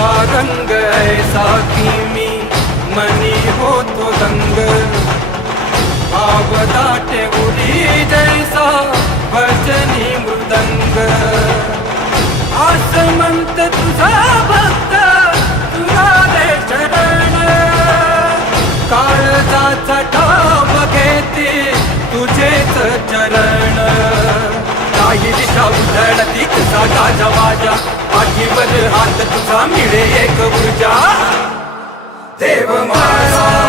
तुझा रंग ऐसा की मी मनी होतो दंग भाव दाटे उडी जैसा भजनी मृदंग आसमंत तुझा भक्त तुझा दे चरण काळजाचा ठाव घेते तुझेच चरण काही दिशा उधळती तुझा गाजा वाजा पाठीवर हात तुझा मिळे एक ऊर्जा देव माझा